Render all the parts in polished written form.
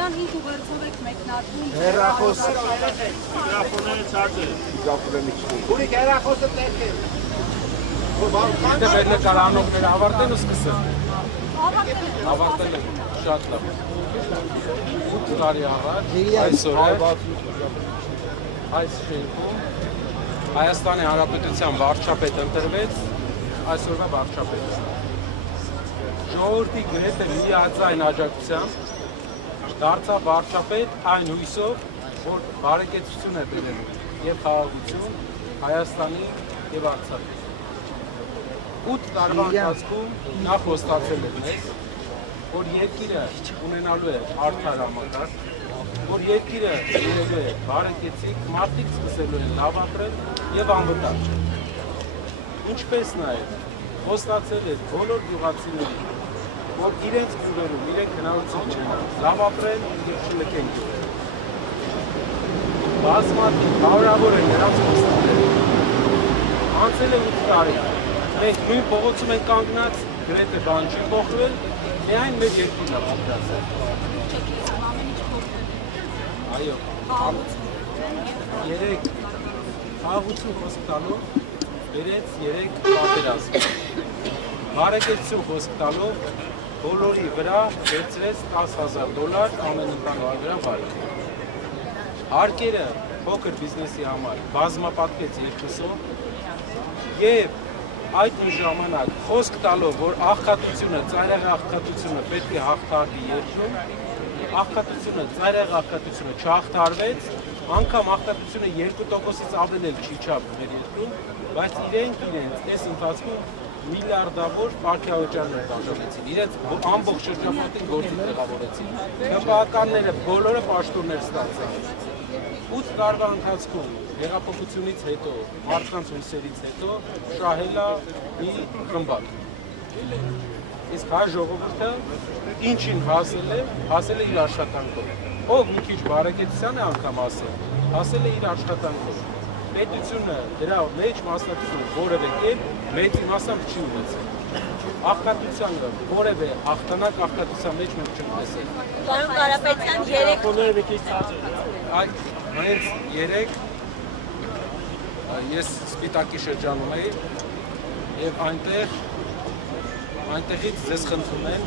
Այդտեղ ինչ ուղերձով եք մեկնարկում։ Միkrofonu çarptı. Ուրիշ հեռախոսը տեք է։ Դե վերնը կարանողները ավարտեն ու սկսեն։ Ավարտել եք։ Շատ լավ։ 8 տարի առաջ այսօր այս շենքում Հայաստանի Հանրապետության վարչապետ ընտրվեց, այսօրվա վարչապետը։ Ժողովրդի գրեթե միաձայն աջակցությամբ դարձավ վարչապետ այն հույսով, որ բարեկեցություն է բերելու եւ խաղաղություն Հայաստանի եւ Արցախի։ 8 տարվա ընթացքում նա խոստացել է մեզ, որ երկիրը ունենալու է արդար համակարգ, որ երկիրը լինելու է բարեկեցիկ, մարդիկ սկսելու են լավ ապրել եւ անվտանգ։ Ինչպես նաեւ խոստացել է բոլոր գյուղացիներին, որ իրենց գյուղերում իրենք հնարավորություն ունեն լավ ապրել եւ չլքեն գյուղերը։ Բազմաթիվ հարյուրավոր են նրանց խոստումները։ Անցել է 8 տարի։ Մենք նույն փողոցում ենք կանգնած, գրեթե բան չի փոխվել, միայն մեր երկիրն է փոխվել։ Այո, երեք խաղաղություն խոսք տալով բերեց 3 պատերազմ։ Բարեկեցություն խոսք տալով բոլորի վրա վերցրեց $10,000 ամեն ընտանիքի վրա բարի։ Հարկերը փոքր բիզնեսի համար բազմապատկեց 2-ով եւ այդ ժամանակ խոսք տալով, որ աղքատությունը, ծայրահեղ աղքատությունը պետք է հաղթահարվի երկրում, աղքատությունը, ծայրահեղ աղքատությունը չհաղթահարվեց, անգամ աղքատությունը 2%-ից ավել էլ չի չափ մեր երկրում, բայց իրենք այս ընթացքում միլիարդավոր պարգևաճարներ բաժանեցին, իրենց ամբողջ շրջապատին գործի տեղավորեցին, նպատականները բոլորը պաշտոններ ստացան։ 8 տարվա ընթացքում հեղափոխությունից հետո, մարդկանց հույսերից հետո շահել է մի խմբակ։ Իսկ հայ ժողովուրդը ինչին հասել է իր աշխատանքով։ Ով մի քիչ բարեկեցության է անգամ հասել է իր աշխատանքով։ Պետությունը դրա մեջ մասնակցություն որևէ կերպ մեծ իմաստով չի ունեցել։ Աղքատությանը որևէ հաղթանակ աղքատության մեջ մենք չենք տեսել։ Պարոն Կարապետյան, 3 Այդ հենց 3 ես Սպիտակի շրջանում էի եւ այնտեղից ձեզ խնդրում եմ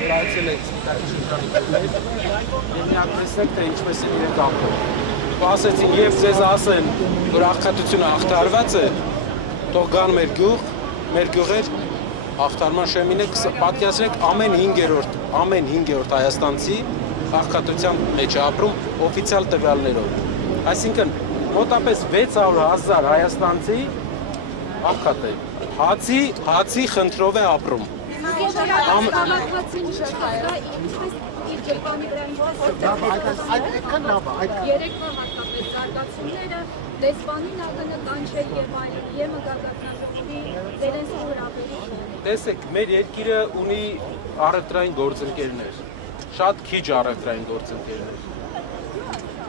որ այցելեք Սպիտակի շրջանի կողմեր եւ միակ տեսնեք թե ինչպես է իրենք ապրում։ Ասեցին եւ ձեզ ասեն որ աղքատությունը հաղթարված է, թող գան մեր գյուղեր հաղթարման շեմին է պատկերացրեք ամեն 5-րդ հայաստանցի աղքատության մեջ է ապրում օֆիցիալ տվյալներով։ Այսինքն մոտապես 600,000 հայաստանցի աղքատ է։ Հացի խնդրով է ապրում։ Երեկվա հատկապես զարգացումները դեսպանին ակնը կանչել եւ այլն եւ գագաթնաժողովի Զելենսկի հրավերին։ Տեսեք, մեր երկիրը ունի առևտրային գործընկերներ, շատ քիչ առևտրային գործընկերներ։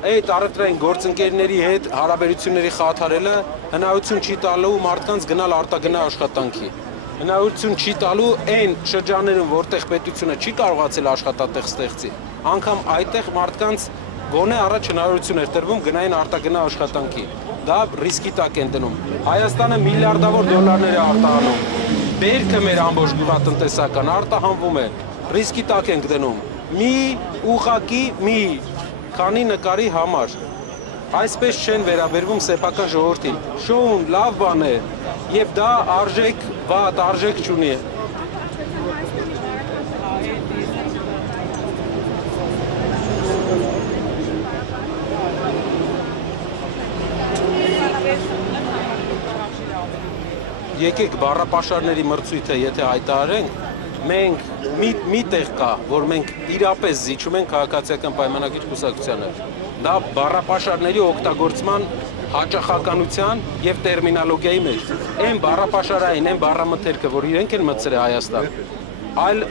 Այդ առևտրային գործընկերների հետ հարաբերությունների խաթարելը հնարավորություն չի տալու մարդկանց գնալ արտագնա աշխատանքի։ Հնարավորություն չի տալու այն շրջաններում, որտեղ պետությունը չի կարողացել աշխատատեղ ստեղծի, անգամ այդտեղ մարդկանց գոնե առաջ հնարավորություն էր տրվում գնային արտագնա աշխատանքի։ Դա ռիսկի տակ են դնում։ Հայաստանը միլիարդավոր դոլարներ է արտահանում։ Բերքը մեր ամբողջ գյուղատնտեսական արտահանվում է, ռիսկի տակ ենք դնում։ Մի քանի նկարի համար։ Այսպես չեն վերաբերվում սեփական ժողովրդին։ Շոուն լավ բան է, եւ դա վատ արժեք չունի։ Եկեք բառապաշարների մրցույթը եթե հայտարարենք, մենք մի տեղ կա, որ մենք իրապես զիջում ենք քաղաքացիական պայմանագիր կուսակցությանը։ Դա բառապաշարների օգտագործման հաճախականության եւ տերմինոլոգիայի մեջ։ Այն բառապաշարային, այն բառամթերքը, որ իրենք են մտցրել Հայաստան, այլ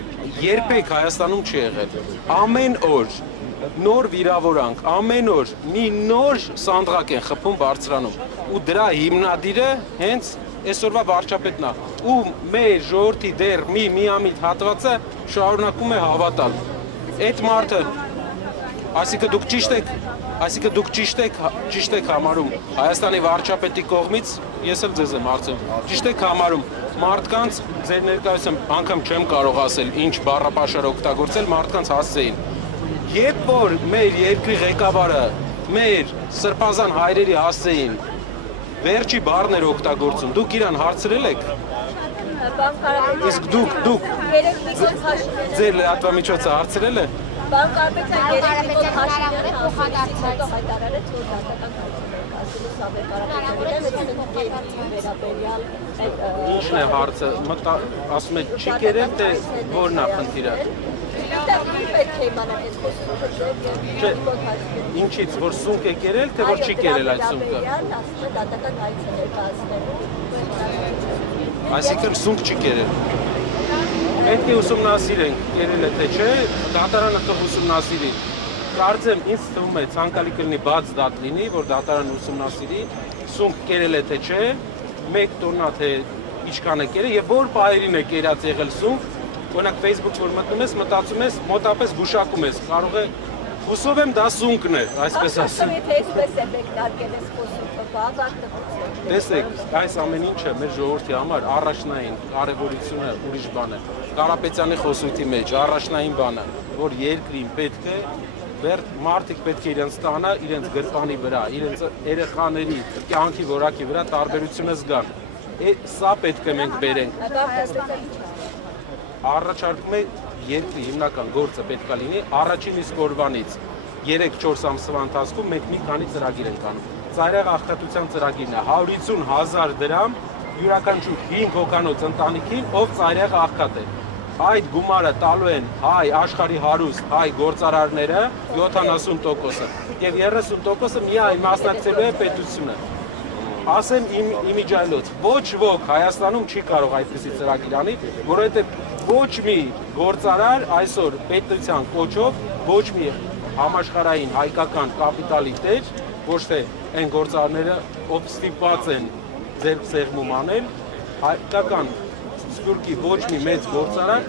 երբեք Հայաստանում չի եղել։ Ամեն օր նոր վիրավորանք, ամեն օր մի նոր սանդղակ են խփում բարձրանում։ Ու դրա հիմնադիրը հենց այսօրվա վարչապետն է, ու մեր ժողովրդի դեռ մի միամիտ հատվածը շարունակում է հավատալ։ Այդ մարդը Այսինքն դուք ճիշտ եք համարում Հայաստանի վարչապետի կողմից, ես էլ ձեզ եմ հարցնում, ճիշտ եք համարում մարդկանց ձեր ներկայությամբ անգամ չեմ կարող ասել ինչ բառապաշար օգտագործել, մարդկանց հասցեին։ Երբ որ մեր երկրի ղեկավարը մեր սրբազան հայրերի հասցեին վերջի բառներ օգտագործում, դուք իրան հարցրել եք։ Իսկ դուք ձեր լրատվամիջոցը հարցրել է։ Բան Կարապետյան երեք հաշիվները փոխադարձ հետո հայտարարել է որ դատական ասելու Սամվել Կարապետյանը վերաբերյալ Ինչն է հարցը, ասում է չի կերել, թե որն է խնդիրը։ Պետք է իմանալ այս խոսքը։ Ինչից, որ սունկ է կերել, թե որ չի կերել այդ սունկը։ Դատական այցը ներկայացնելու։ Այսինքն սունկ չի կերել։ Պետք է ուսումնասիրենք, կերել է թե չէ, դատարանը կը ուսումնասիրի։ Կարծեմ ինձ թվում է ցանկալի կլինի բաց դատ լինի, որ դատարանը ուսումնասիրի, սունկ կերել է թե չէ, 1 տոննա թե ինչքան է կերել եւ որ պահերին է կերած եղել սունկ, օրինակ Facebook որ մտնում ես, մտածում ես, մոտապես գուշակում ես, կարող է հուսով եմ դա սունկն է, այսպես ասեմ։ Այսպես է մեկնարկել այս խոսքը, բաղ Տեսեք, այս ամեն ինչը մեր ժողովրդի համար առաջնային կարևորությունը ուրիշ բան է։ Կարապետյանի խոսույթի մեջ առաջնային բանը, որ երկրին պետք է մարդիկ պետք է իրենց տանը, իրենց գրպանի վրա, իրենց երեխաների կյանքի որակի վրա տարբերությունը զգան։ Սա պետք է մենք բերենք։ Առաջարկում է երկրի հիմնական գործը պետք է լինի առաջին իսկ օրվանից 3-4 ամսվա ընթացքում մենք մի քանի ծրագիր ենք անում։ Ծայրահեղ աղքատության ծրագիրն է 150,000 դրամ յուրաքանչյուր 5 հոգանոց ընտանիքին, ով ծայրահեղ աղքատ է։ Այդ գումարը տալու են հայ աշխարհի հարուստ հայ գործարարները 70%-ը եւ 30%-ը միայն մասնակցելու է պետությունը։ Ասեմ իմիջայլոց, ոչ ոք Հայաստանում չի կարող այդպիսի ծրագիր անի, որովհետեւ ոչ մի գործարար այսօր պետության կոչով ոչ մի համաշխարհային հայկական կապիտալի տեր, ոչ թե այն գործարարները, ով ստիպված են ձեռք սեղմում անել, հայկական Սփյուռքի ոչ մի մեծ գործարար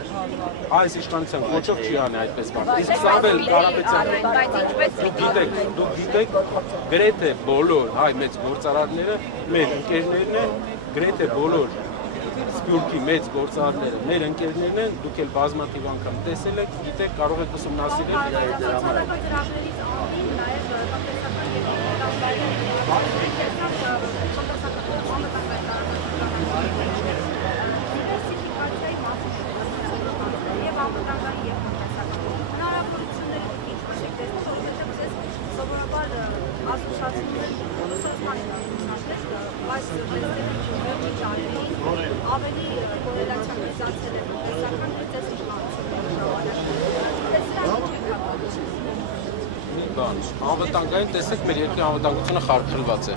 այս իշխանության կոչով չի անի այդպես բան։ Իսկ Սամվել Կարապետյանը, դուք գիտեք, գրեթե բոլոր հայ մեծ գործարարները մեր ընկերներն են, գրեթե բոլոր Սփյուռքի մեծ գործարարները մեր ընկերներն են, դուք էլ բազմաթիվ անգամ տեսել եք, գիտեք, կարող եք ուսումնասիրել դրա համար։ Ավելի կորելացիոնիզացել է տնտեսական process Բան, անվտանգային տեսեք մեր երկրի անվտանգությունը խարխլված է։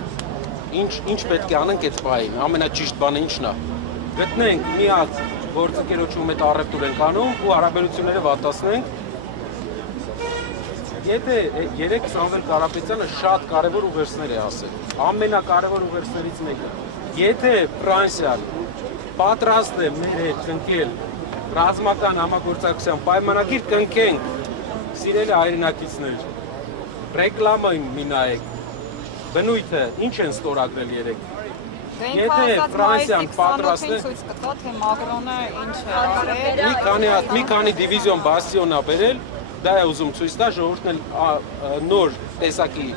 Ինչ պետք է անենք այդ պահին, ամենաճիշտ բանը ինչն է։ Գտնենք մի հատ գործընկերություն հետ առևտուր ենք անում ու հարաբերությունները վատացնենք։ Եթե երեք Սամվել Կարապետյանը շատ կարևոր ուղերձներ է ասել, ամենակարևոր ուղերձներից մեկը, եթե Ֆրանսիան պատրաստ է մեր հետ կնքել ռազմական համագործակցության պայմանագիր, կնքենք, սիրելի հայրենակիցներ, ռեկլամը մի նայեք, բնույթը ինչ են ստորագրել երեք։ Եթե Ֆրանսիան պատրաստ է, ցույց կտա, թե Մակրոնը ինչ է արել։ մի քանի դիվիզիոն բաստիոն ա բերել, դա է ուզում ցույց տա, ժողովուրդն նոր տեսակի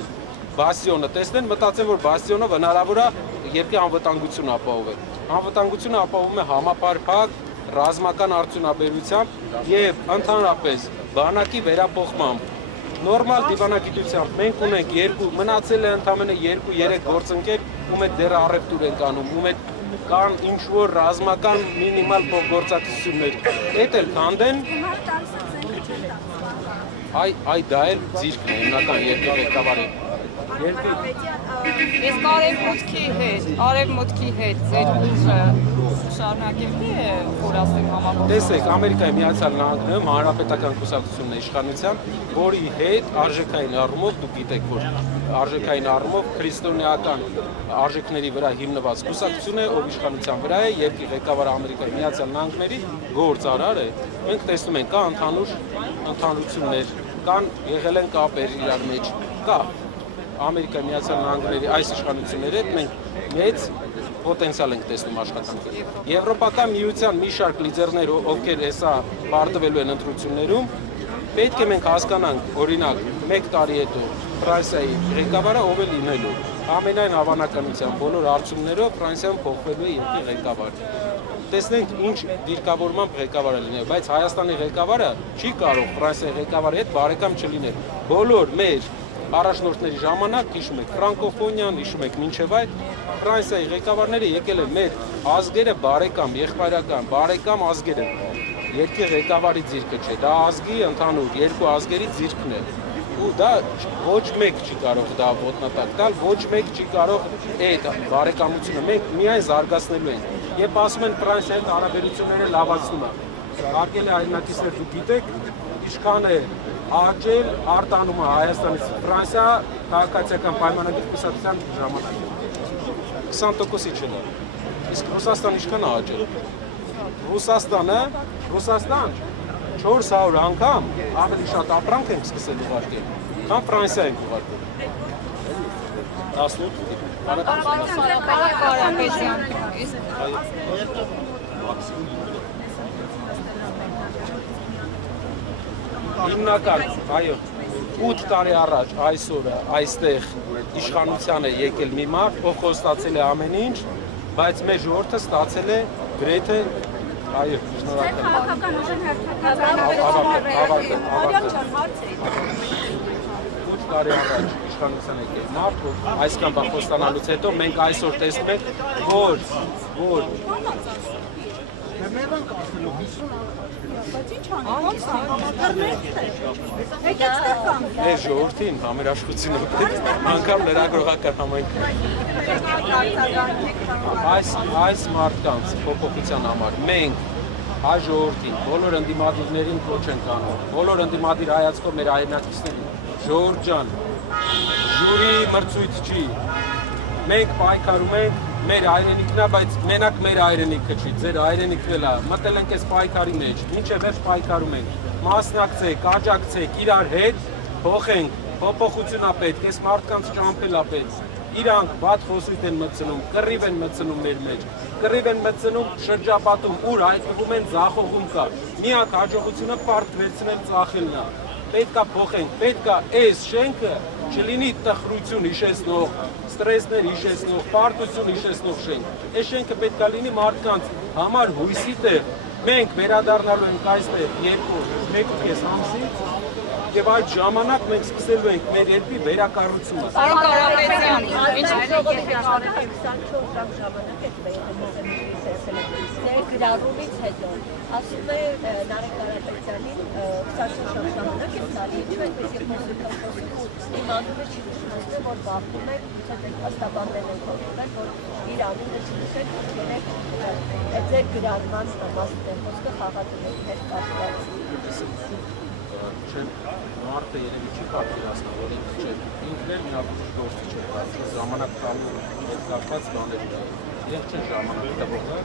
բաստիոնը տեսնեն, մտածեն, որ բաստիոնով հնարավոր է երկրի անվտանգությունը ապահովել։ Անվտանգությունը ապահովում է համապարփակ, ռազմական արդյունաբերությամբ եւ ընդհանրապես բանակի վերափոխմամբ։ Նորմալ դիվանագիտությամբ մենք ունենք մնացել է ընդամենը 2-3 գործընկեր, ում հետ դեռ առևտուր ենք անում, ում հետ կան ինչ-որ ռազմական մինիմալ փոխգործակցություններ։ Էդ էլ քանդեն։ Այ դա էլ ձիրքն է հիմնական երկրի ղեկավարի։ Իսկ արևմուտքի հետ ձեր ուժը շարունակելի է խորացնել համագործակցություն։ Տեսեք, Ամերիկայի Միացյալ Նահանգներում հանրապետական կուսակցությունն է իշխանության, որի հետ արժեքային առումով, դուք գիտեք, որ արժեքային առումով քրիստոնեական արժեքների վրա հիմնված կուսակցություն է, ով իշխանության վրա է, երկրի ղեկավարը Ամերիկայի Միացյալ Նահանգների գործարար է։ Մենք տեսնում ենք կա ընդհանուր ընդհանրություններ, կան եղել են կապեր իրար մեջ, կա Ամերիկայի Միացյալ Նահանգների այս իշխանությունների հետ մենք մեծ պոտենցիալ ենք տեսնում աշխատանքը։ Եվրոպական միության մի շարք լիդերներ, ովքեր հեսա պարտվելու են ընտրություններում, պետք է մենք հասկանանք, օրինակ, 1 տարի հետո Ֆրանսիայի ղեկավարը ով է լինելու։ Ամենայն հավանականությամբ բոլոր արդյունքներով Ֆրանսիայում փոխվելու է երկրի ղեկավարը։ Տեսնենք ինչ դիրքավորմամբ ղեկավարը լինել, բայց Հայաստանի ղեկավարը չի կարող Ֆրանսիայի ղեկավարի հետ բարեկամ չլինել։ Բոլոր մեր առաջնորդների ժամանակ հիշում եք ֆրանկոֆոնիան, հիշում եք մինչև այդ Ֆրանսիայի ղեկավարները եկել են մեր ազգերը բարեկամ, եղբայրական, բարեկամ ազգեր են։ Երկրի ղեկավարի ձիրքը չէ, դա ազգի ընդհանուր երկու ազգերի ձիրքն է։ Ու դա ոչ մեկ չի կարող դա ոտնատակ տալ, ոչ մեկ չի կարող այդ բարեկամությունը մենք միայն զարգացնելու ենք։ Երբ ասում են Ֆրանսիայի հետ հարաբերությունները լավացնում է, արգել է հայրենակիցներ դուք գիտեք, ինչքան է աճել արտանումը Հայաստանից Ֆրանսիա քաղաքացիական պայմանագրի կուսակցության ժամանակ 20%-ի չէ։ Իսկ Ռուսաստանը ինչքան է աճել։ Ռուսաստան 400 անգամ ավելի շատ ապրանք ենք սկսել ուղարկել, քան Ֆրանսիա ենք ուղարկել։ 18 Հիմնական, այո, 8 տարի առաջ այսօրը այստեղ իշխանության է եկել մի մարդ, ով խոստացել է ամեն ինչ, բայց մեր ժողովուրդը ստացել է գրեթե, այո, շնորհակալ եմ։ 8 տարի առաջ իշխանության եկել մարդ, ով այսքան բան խոստանալուց հետո մենք այսօր տեսնում ենք, որ մեր ժողովրդին համերաշխությունը պետք անգամ լրագրողական համայնքն այս մարդկանց փոփոխության համար մենք հայ ժողովրդին բոլոր ընդդիմադիրներին կոչ ենք անում, բոլոր ընդդիմադիր հայացքով մեր հայրենակիցներին, ժողովուրդ ջան, ժյուրի մրցույթ չի, մենք պայքարում ենք մեր հայրենիքն է, բայց մենակ մեր հայրենիքը չի, ձեր հայրենիքն էլ է, մտել ենք այս պայքարի մեջ, մինչև վերջ պայքարում ենք, մասնակցեք, աջակցեք, իրար հետ փոխենք, փոփոխություն է պետք, այս մարդկանց ճամփել է պետք, իրանք բադ խոսույթ են մտցնում, կռիվ են մտցնում մեր մեջ, կռիվ են մտցնում շրջապատում, ուր հայտնվում են ձախողում կա, միակ հաջողությունը պարտ վերցնել ծախելն է, պետք է փոխենք, պետք է այս շենքը չլինի տխրություն հիշեցնող, ստրեսներ հիշեցնող, պարտություն հիշեցնող շենք։ Այս շենքը պետք է լինի մարդկանց համար հույսի տեղ։ Մենք վերադառնալու ենք այստեղ 1.5 ամսից եւ այդ ժամանակ մենք սկսելու ենք մեր երկրի վերակառուցումը։ Պարոն Կարապետյան, ինչ ժողովրդի ժամանակ 24 ժամ ժամանակ է գրառումից հետո ասում է Նարեկ Կարապետյանին 24 ժամ ժամանակ է տալի, ինչպես եւ իմանում է չի նշանակում, որ բախվում է, հաստաբաններ են խոսում, որ իր անունը չնշեք, գնեք այդ ձեր գրառման մասն է խոսքը խաղատում եք հետ կապված։ Մարդը երևի չի պատկերացնում, որ ինքն էլ միավորիչ գործի չէ, ժամանակ տալու հետ կապված բաներ կա։ Իրենք չեն ժամանակ տվողը,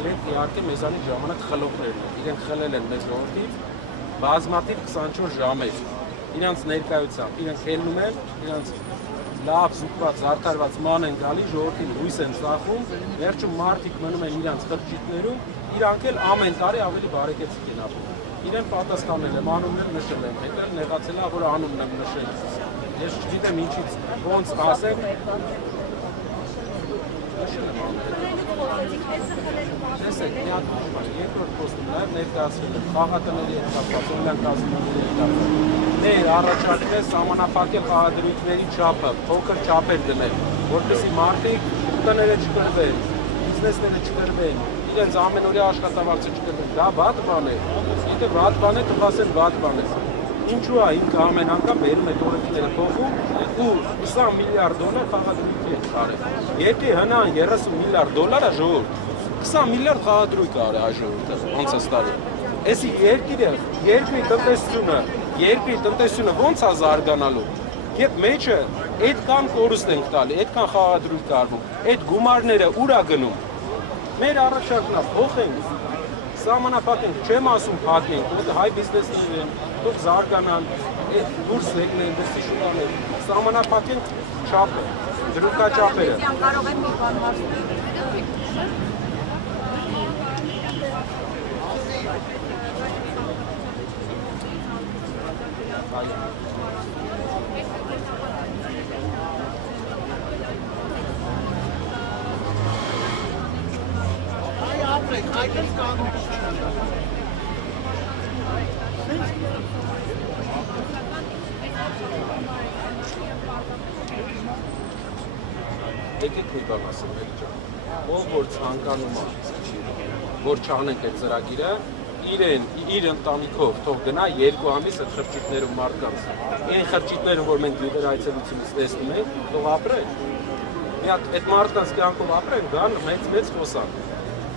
իրենք իհարկե մեզանից ժամանակ խլողներն են, իրենք խլել են մեր ժողովրդից բազմաթիվ 24 ժամեր, իրանց ներկայությամբ, իրենք ելնում են, իրանց լավ զուգված, արդարված ման են գալի, ժողովրդին հույս են ծախում, վերջում մարդիկ մնում են իրանց խրճիթներում, իրանք էլ ամեն տարի ավելի բարեկեցիկ են ապրում։ Իրեն պատասխանել եմ, անուններ նշել եմ, հետո նեղացել է, որ անունն եմ նշել։ Ես չգիտեմ ինչից, ոնց ասեմ։ Նշել եմ անուններ։ Տեսեք, մի հատ բան, երկրորդ խոստում նաև ներկայացրել եմ, խաղատների հետ կապված, օրինակ կազմավորների հետ կապված։ Մեր առաջարկն է սահմանափակել խաղադրույքների չափը, փոքր չափեր դնել, որպեսզի մարդիկ տները չկրվեն, բիզնեսները չկրվեն, իրենց ամենօրյա աշխատավարձը չկրվեն, դա վատ բան է, եթե վատ բան է, կպասեն վատ բան է։ Ինչու է ինքը ամեն անգամ բերում է տորեքները փոխում ու 20 միլիարդ դոլար խաղադրույքի է արել։ Եթե հնան 30 միլիարդ դոլարը ժողովուրդ, 20 միլիարդ խաղադրույք արել այ ժողովուրդը, ոնց է ստարի։ Էսի երկրի տնտեսությունը ոնց է զարգանալու։ Երբ մեջը այդքան կորուստ ենք տալի, այդքան խաղադրույք արվում, այդ գումարները ուր է գնում։ Մեր առաջարկն է փոխենք, սահմանափակենք, չեմ ասում փակենք, որ հայ բիզնեսներ են, թող զարգանան, դուրս եկնեն, դրսի շուկաներ, սահմանափակենք չափը, դրուկաչափերը։ Կարող եմ մի բան հարցնել։ Եկեք մի բան ասեմ, Մերի ջան, ով որ ցանկանում է, որ չանենք այդ ծրագիրը, իր ընտանիքով թող գնա 2 ամիս այդ խրճիթներում մարդկանց, այն խրճիթները, որ մենք գյուղեր այցելությունից տեսնում ենք, թող ապրեն, մի հատ այդ մարդկանց կյանքով ապրեն, գան մեծ խոսան,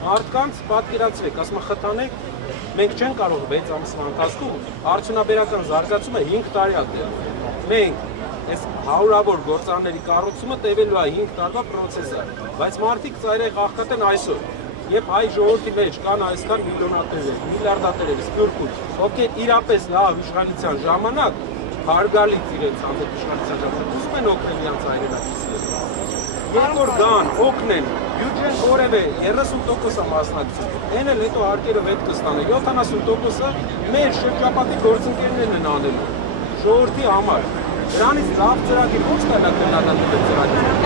մարդկանց պատկերացրեք, ասում խթանեք, մենք չենք կարող 6 ամսվա ընթացքում, արդյունաբերական զարգացումը 5 տարի է տևում, մենք այս հարյուրավոր գործարանների կառուցումը տևելու է 5 տարվա պրոցես է, բայց մարդիկ ծայրահեղ աղքատ են այսօր, եւ հայ ժողովրդի մեջ կան այսքան միլիոնատերեր, միլիարդատերեր, սփյուռքուց, ովքեր իրապես լավ իշխանության ժամանակ հարգալից իրենց հանդեպ իշխանության ժամանակ ուզում են օգնել իրենց հայրենակիցներին։ Երբ որ գան, օգնեն, բյուջեն որևէ 30% մասնակցություն, այն էլ հետո հարկերը հետ կստանեն, 70%-ը մեր շրջապատի գործընկերներն են անելու, ժողովրդի համար։ Դրանից լավ ծրագիր ոչ կարելի է քննադատել ծրագիրը։